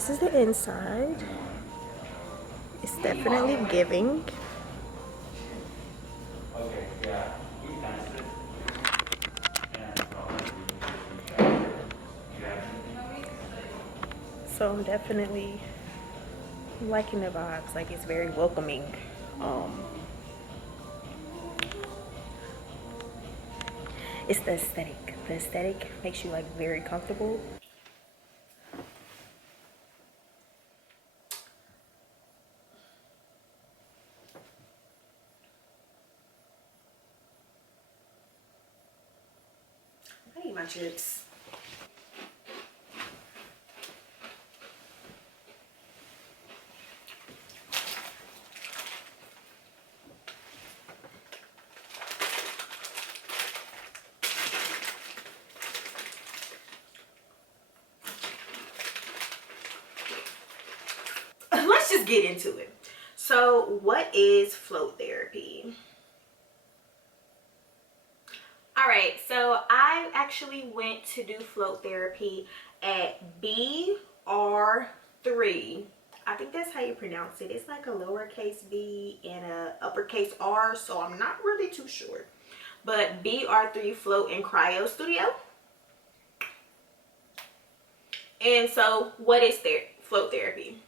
This is the inside. It's definitely giving. So I'm definitely liking the vibes. Like, it's very welcoming. Um, it's the aesthetic. The aesthetic makes you like very comfortable. I need my chips. Let's just get into it. So, what is float therapy? All right, so I actually went to do float therapy at BR3. I think that's how you pronounce it. It's like a lowercase b and a uppercase R, so I'm not really too sure. But BR3 Float and Cryo Studio. And so, what is float therapy?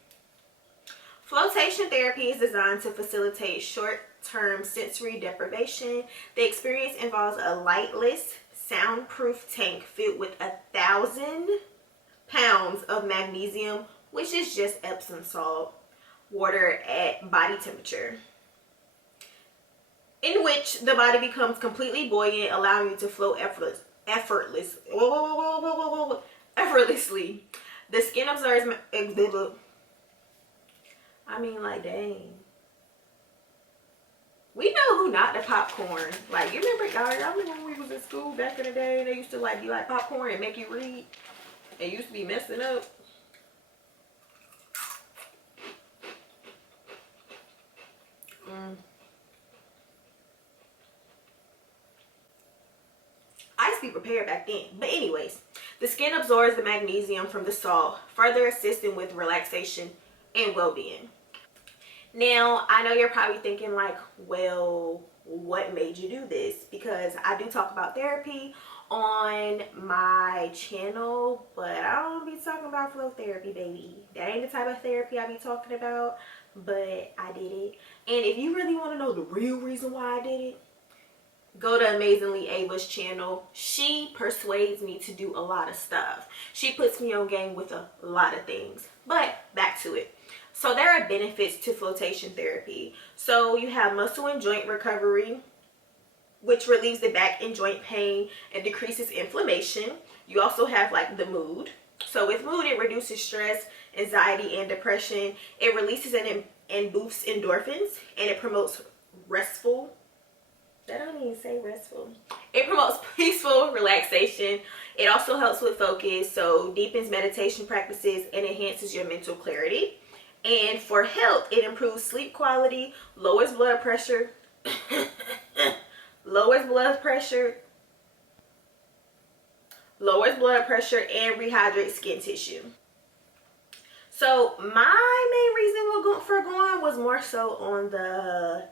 Flotation therapy is designed to facilitate short-term sensory deprivation. The experience involves a lightless, soundproof tank filled with 1,000 pounds of magnesium, which is just Epsom salt, water at body temperature, in which the body becomes completely buoyant, allowing you to float effortlessly. The skin absorbs. I mean, like, dang. We know who not the popcorn. Like, you remember, y'all remember when we was in school back in the day and they used to like be like popcorn and make you read? It used to be messing up. I used to be prepared back then. But anyways, the skin absorbs the magnesium from the salt, further assisting with relaxation and well-being. Now, I know you're probably thinking like, well, what made you do this? Because I do talk about therapy on my channel, but I don't be talking about flow therapy, baby. That ain't the type of therapy I be talking about, but I did it. And if you really want to know the real reason why I did it, go to Amazingly Ava's channel. She persuades me to do a lot of stuff. She puts me on game with a lot of things. But back to it. So there are benefits to flotation therapy. So you have muscle and joint recovery, which relieves the back and joint pain and decreases inflammation. You also have like the mood. So with mood, it reduces stress, anxiety, and depression. It releases and boosts endorphins, and it promotes restful. That don't even say restful. It promotes peaceful relaxation. It also helps with focus, so deepens meditation practices and enhances your mental clarity. And for health, it improves sleep quality, lowers blood pressure, lowers blood pressure, and rehydrates skin tissue. So my main reason for going was more so on the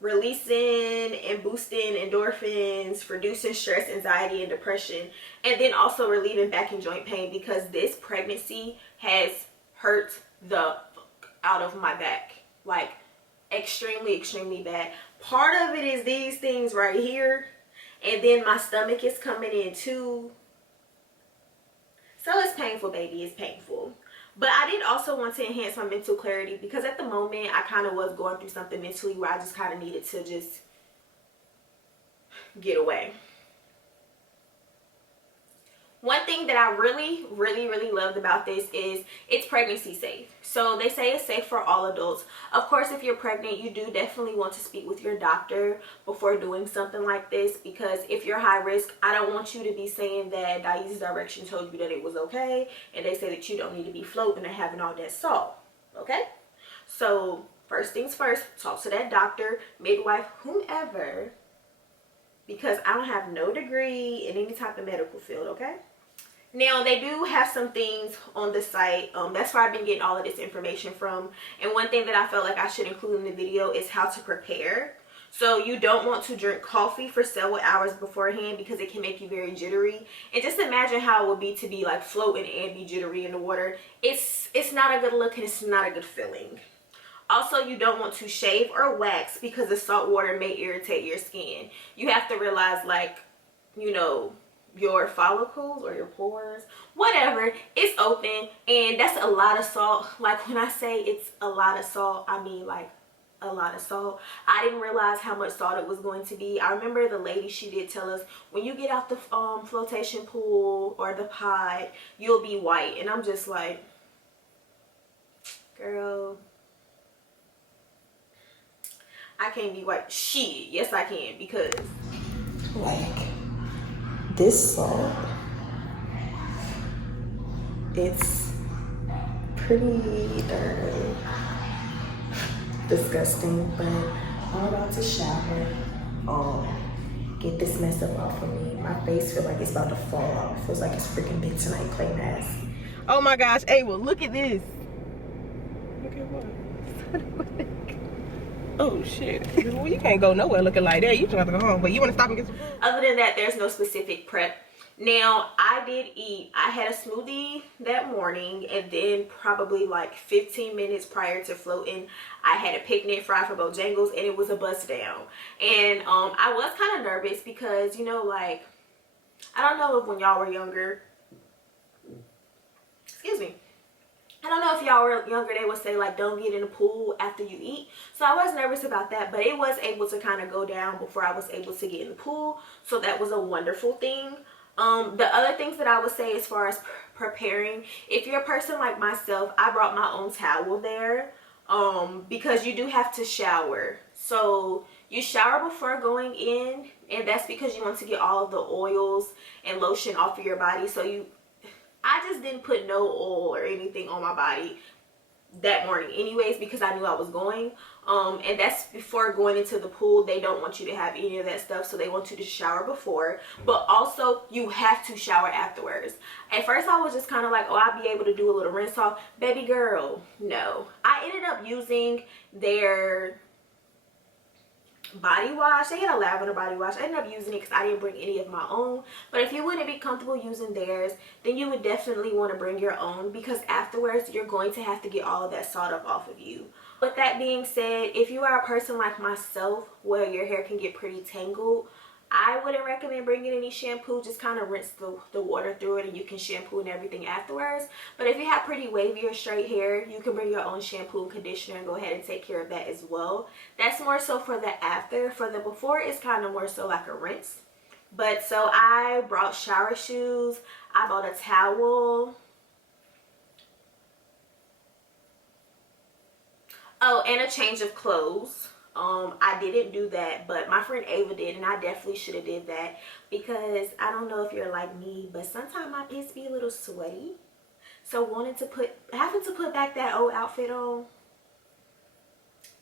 releasing and boosting endorphins, reducing stress, anxiety, and depression, and then also relieving back and joint pain, because this pregnancy has hurt the fuck out of my back, like extremely bad. Part of it is these things right here, and then my stomach is coming in too. So it's painful, baby. It's painful. But I did also want to enhance my mental clarity, because at the moment I kind of was going through something mentally where I just kind of needed to just get away. One thing that I really loved about this is it's pregnancy safe. So they say it's safe for all adults. Of course, if you're pregnant, you do definitely want to speak with your doctor before doing something like this, because if you're high risk, I don't want you to be saying that Diase's Direction told you that it was okay and they say that you don't need to be floating and having all that salt. Okay? So first things first, talk to that doctor, midwife, whomever, because I don't have no degree in any type of medical field, okay? Now, they do have some things on the site. That's where I've been getting all of this information from. And one thing that I felt like I should include in the video is how to prepare. So you don't want to drink coffee for several hours beforehand because it can make you very jittery. And just imagine how it would be to be like floating and be jittery in the water. It's not a good look and it's not a good feeling. Also, you don't want to shave or wax because the salt water may irritate your skin. You have to realize, like, you know, your follicles or your pores, whatever, it's open, and that's a lot of salt. Like, when I say it's a lot of salt, I mean like a lot of salt. I didn't realize how much salt it was going to be. I remember the lady, she did tell us, when you get out the flotation pool or the pod, you'll be white. And I'm just like, girl, I can't be white. Shit, yes I can, because like this salt, it's pretty darn disgusting, but I'm about to shower, get this mess up off of me. My face feels like it's about to fall off. Feels like it's freaking big tonight, clay mask. Oh my gosh, Ava, look at this. Look at what? Oh shit. Well, you can't go nowhere looking like that. You just have to go home. But you want to stop and get some food? other than that, there's no specific prep. Now, I did eat. I had a smoothie that morning, and then probably like 15 minutes prior to floating, I had a picnic fry for Bojangles, and it was a bust down. And I was kind of nervous because, you know, like, I don't know if when y'all were younger, excuse me, I don't know if y'all were younger, they would say like don't get in the pool after you eat. So I was nervous about that, but it was able to kind of go down before I was able to get in the pool. So that was a wonderful thing. The other things that I would say as far as preparing, if you're a person like myself, I brought my own towel there because you do have to shower. So you shower before going in, and that's because you want to get all of the oils and lotion off of your body. So I just didn't put no oil or anything on my body that morning anyways because I knew I was going. And that's before going into the pool. They don't want you to have any of that stuff, so they want you to shower before. But also, you have to shower afterwards. At first, I was just kind of like, oh, I'll be able to do a little rinse off. Baby girl, no. I ended up using their body wash. They had a lavender body wash. I ended up using it because I didn't bring any of my own. But if you wouldn't be comfortable using theirs, then you would definitely want to bring your own because afterwards you're going to have to get all of that salt up off of you. With that being said, if you are a person like myself where your hair can get pretty tangled, I wouldn't recommend bringing any shampoo. Just kind of rinse the water through it and you can shampoo and everything afterwards. But if you have pretty wavy or straight hair, you can bring your own shampoo and conditioner and go ahead and take care of that as well. That's more so for the after. For the before, it's kind of more so like a rinse. But so I brought shower shoes. I bought a towel. Oh, and a change of clothes. I didn't do that, but my friend Ava did, and I definitely should have did that because I don't know if you're like me, but sometimes my pants be a little sweaty. So having to put back that old outfit on,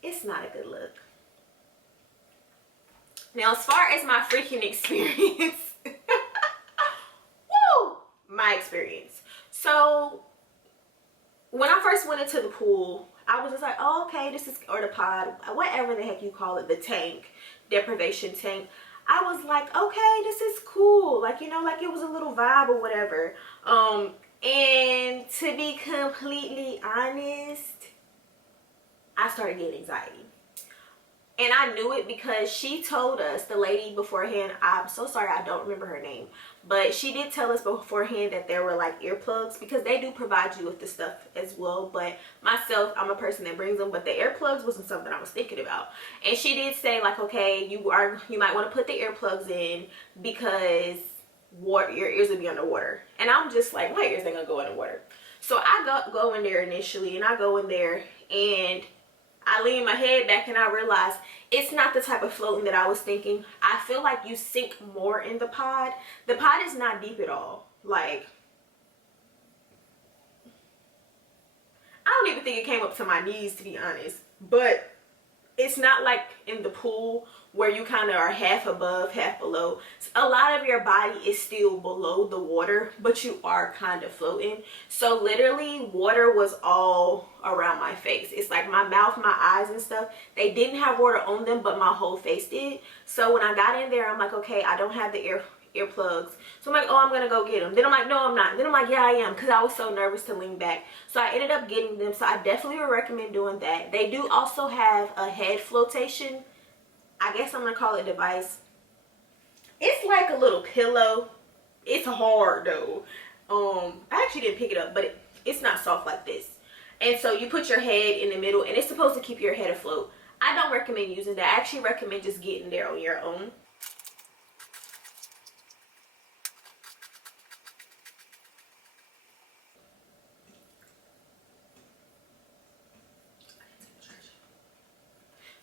it's not a good look. Now, as far as my freaking experience, woo, my experience. So when I first went into the pool, I was just like, oh, okay, this is, or the pod, whatever the heck you call it, the tank, deprivation tank. I was like, okay, this is cool. Like, you know, like it was a little vibe or whatever. And to be completely honest, I started getting anxiety. And I knew it because she told us, the lady beforehand, I'm so sorry I don't remember her name, but she did tell us beforehand that there were like earplugs because they do provide you with the stuff as well. But myself, I'm a person that brings them, but the earplugs wasn't something I was thinking about. And she did say like, okay, you might want to put the earplugs in because your ears will be underwater. And I'm just like, my ears ain't gonna go underwater. So I go in there initially, and I go in there and I lean my head back and I realize it's not the type of floating that I was thinking. I feel like you sink more in the pod. The pod is not deep at all. Like, I don't even think it came up to my knees, to be honest. But it's not like in the pool where you kind of are half above, half below. A lot of your body is still below the water, but you are kind of floating. So literally water was all around my face. It's like my mouth, my eyes and stuff, they didn't have water on them, but my whole face did. So when I got in there, I'm like, okay, I don't have the earplugs. So I'm like, oh, I'm gonna go get them. Then I'm like, no, I'm not. Then I'm like, yeah, I am, because I was so nervous to lean back. So I ended up getting them. So I definitely would recommend doing that. They do also have a head flotation, I guess I'm gonna call it, device. It's like a little pillow. It's hard though. I actually didn't pick it up, but it's not soft like this. And so you put your head in the middle, and it's supposed to keep your head afloat. I don't recommend using that. I actually recommend just getting there on your own.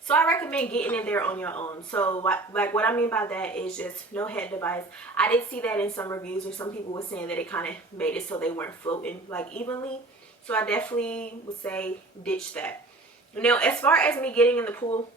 So I recommend getting in there on your own. So what I mean by that is just no head device. I did see that in some reviews, or some people were saying that it kind of made it so they weren't floating like evenly. So I definitely would say ditch that. Now, as far as me getting in the pool,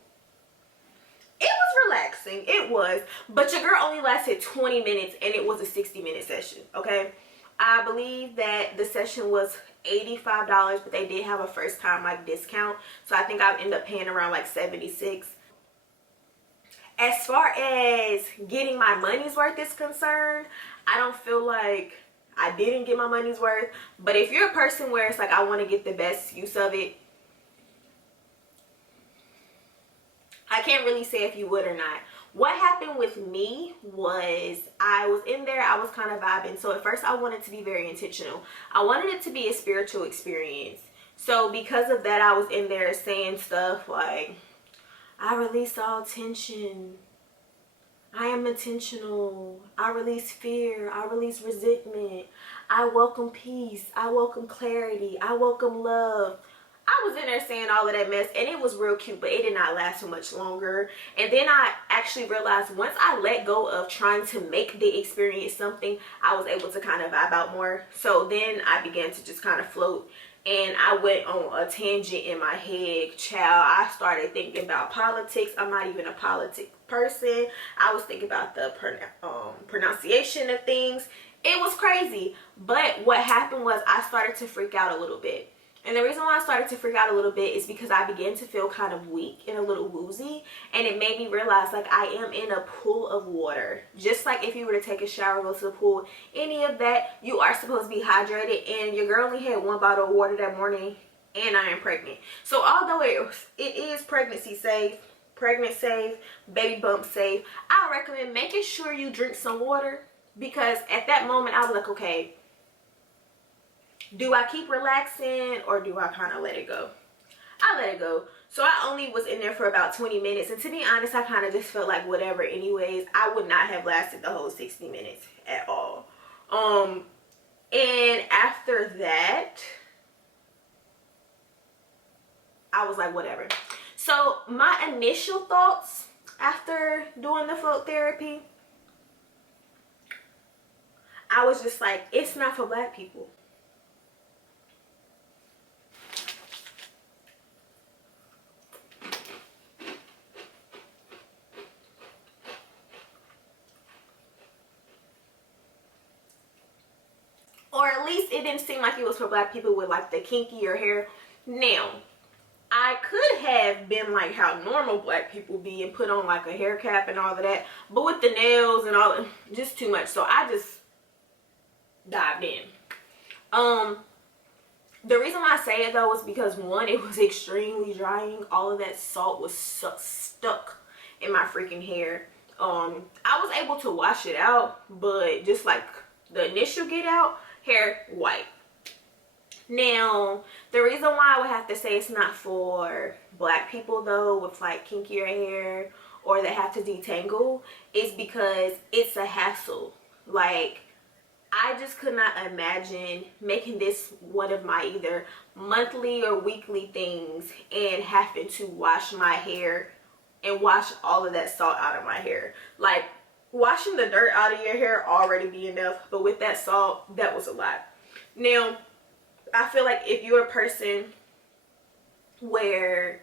it was relaxing. It was. But your girl only lasted 20 minutes and it was a 60-minute session, okay? I believe that the session was $85, but they did have a first time like discount. So I think I ended up paying around like $76. As far as getting my money's worth is concerned, I don't feel like I didn't get my money's worth. But if you're a person where it's like, I want to get the best use of it, I can't really say if you would or not. What happened with me was I was in there, I was kind of vibing. So at first I wanted to be very intentional. I wanted it to be a spiritual experience. So because of that, I was in there saying stuff like, I release all tension. I am intentional. I release fear. I release resentment. I welcome peace. I welcome clarity. I welcome love. I was in there saying all of that mess, and it was real cute, but it did not last so much longer. And then I actually realized once I let go of trying to make the experience something, I was able to kind of vibe out more. So then I began to just kind of float, and I went on a tangent in my head. Child, I started thinking about politics. I'm not even a politic person. I was thinking about the pronunciation of things. It was crazy. But what happened was I started to freak out a little bit. And the reason why I started to freak out a little bit is because I began to feel kind of weak and a little woozy. And it made me realize, like, I am in a pool of water. Just like if you were to take a shower, go to the pool, any of that, you are supposed to be hydrated. And your girl only had 1 bottle of water that morning, and I am pregnant. So although it is pregnancy safe, pregnant safe, baby bump safe, I recommend making sure you drink some water. Because at that moment, I was like, okay, do I keep relaxing or do I kind of let it go? I let it go. So I only was in there for about 20 minutes. And to be honest, I kind of just felt like whatever anyways. I would not have lasted the whole 60 minutes at all. And after that, I was like, whatever. So my initial thoughts after doing the float therapy, I was just like, it's not for black people. Or at least it didn't seem like it was for black people with like the kinkier hair. Now, I could have been like how normal black people be and put on like a hair cap and all of that. But with the nails and all, just too much. So I just dived in. The reason why I say it though was because one, it was extremely drying. All of that salt was stuck in my freaking hair. I was able to wash it out, but just like the initial get out, hair white. Now, the reason why I would have to say it's not for black people though, with like kinkier hair or that have to detangle, is because it's a hassle. Like, I just could not imagine making this one of my either monthly or weekly things and having to wash my hair and wash all of that salt out of my hair. Like, washing the dirt out of your hair already be enough, but with that salt, that was a lot. Now, I feel like if you're a person where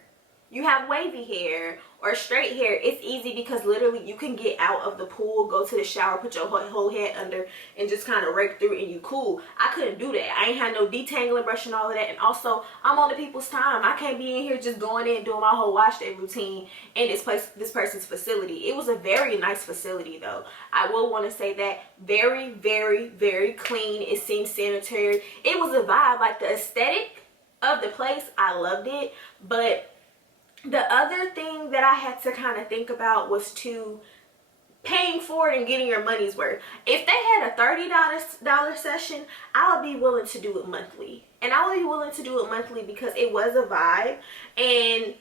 you have wavy hair or straight hair, it's easy because literally you can get out of the pool, go to the shower, put your whole head under, and just kind of rake through and you cool. I couldn't do that. I ain't had no detangling brush and all of that. And also, I'm on the people's time. I can't be in here just going in doing my whole wash day routine in this person's facility. It was a very nice facility though. I will want to say that. Very, very, very clean. It seemed sanitary. It was a vibe. Like the aesthetic of the place, I loved it. But the other thing that I had to kind of think about was paying for it and getting your money's worth. If they had a $30 session, I'll be willing to do it monthly. And I would be willing to do it monthly because it was a vibe. And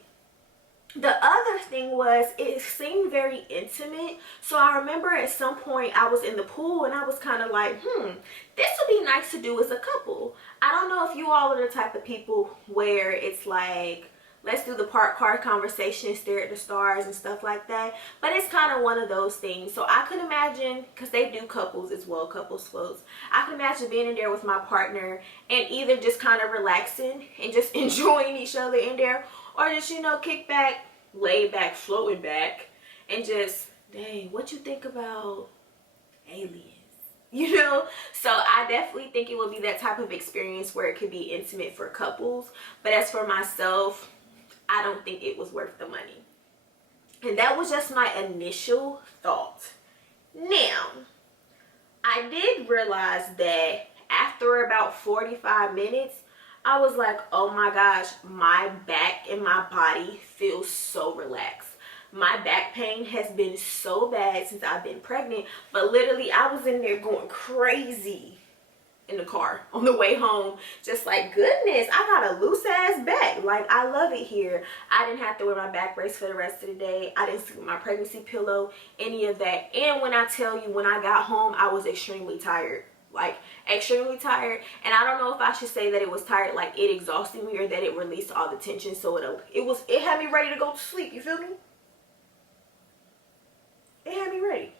the other thing was, it seemed very intimate. So I remember at some point I was in the pool and I was kind of like, this would be nice to do as a couple. I don't know if you all are the type of people where it's like, let's do the park car conversation, stare at the stars and stuff like that. But it's kind of one of those things. So I could imagine, because they do couples as well, couples floats. I could imagine being in there with my partner and either just kind of relaxing and just enjoying each other in there, or just, you know, kick back, lay back, floating back, and just, dang, what you think about aliens? You know? So I definitely think it would be that type of experience where it could be intimate for couples. But as for myself, I don't think it was worth the money. And that was just my initial thought. Now, I did realize that after about 45 minutes, I was like, oh my gosh, my back and my body feels so relaxed. My back pain has been so bad since I've been pregnant, but literally I was in there going crazy in the car on the way home, just like, goodness, I got a loose ass back. Like, I love it here. I didn't have to wear my back brace for the rest of the day. I didn't sleep with my pregnancy pillow, any of that. And when I tell you, when I got home, I was extremely tired. Like, extremely tired. And I don't know if I should say that it was tired, like it exhausted me, or that it released all the tension. So it had me ready to go to sleep. You feel me? It had me ready.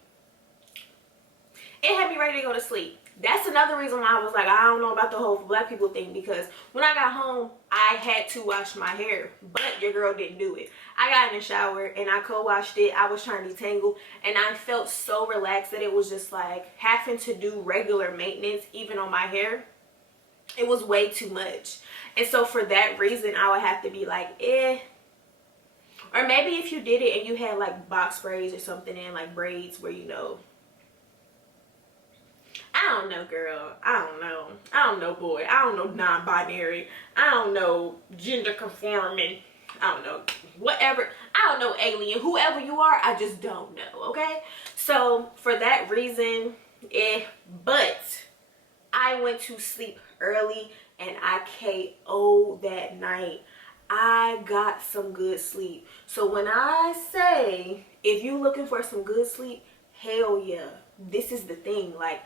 It had me ready to go to sleep. That's another reason why I was like, I don't know about the whole black people thing, because when I got home, I had to wash my hair, but your girl didn't do it. I got in the shower and I co-washed it. I was trying to detangle, and I felt so relaxed that it was just like having to do regular maintenance, even on my hair. It was way too much. And so for that reason, I would have to be like, eh. Or maybe if you did it and you had like box braids or something, and like braids where, you know, I don't know, girl. I don't know, boy. I don't know, non-binary. I don't know, gender conforming. I don't know, whatever. I don't know, alien. Whoever you are, I just don't know, okay? So for that reason, but I went to sleep early and I KO'd that night. I got some good sleep. So when I say, if you looking for some good sleep, hell yeah. This is the thing. Like,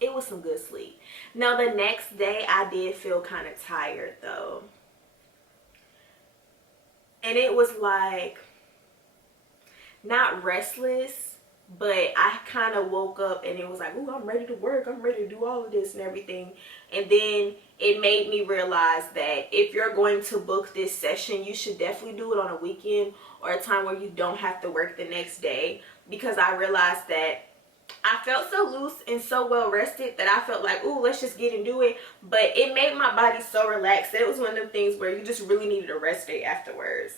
it was some good sleep. Now, the next day, I did feel kind of tired, though. And it was like, not restless, but I kind of woke up and it was like, ooh, I'm ready to work. I'm ready to do all of this and everything. And then it made me realize that if you're going to book this session, you should definitely do it on a weekend or a time where you don't have to work the next day. Because I realized that I felt so loose and so well rested that I felt like, ooh, let's just get and do it. But it made my body so relaxed that it was one of them things where you just really needed a rest day afterwards.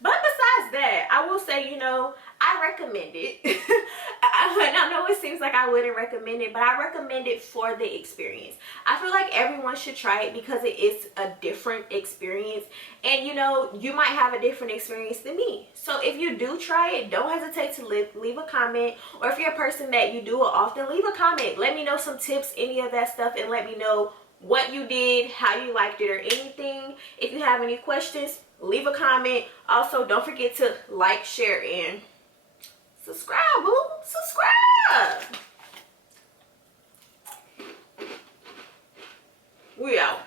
But besides that, I will say, you know, I recommend it. I know it seems like I wouldn't recommend it, but I recommend it for the experience. I feel like everyone should try it because it is a different experience. And, you know, you might have a different experience than me. So if you do try it, don't hesitate to leave a comment. Or if you're a person that you do it often, leave a comment. Let me know some tips, any of that stuff, and let me know what you did, how you liked it, or anything. If you have any questions, leave a comment. Also, don't forget to like, share, and subscribe, boo. Subscribe. We out.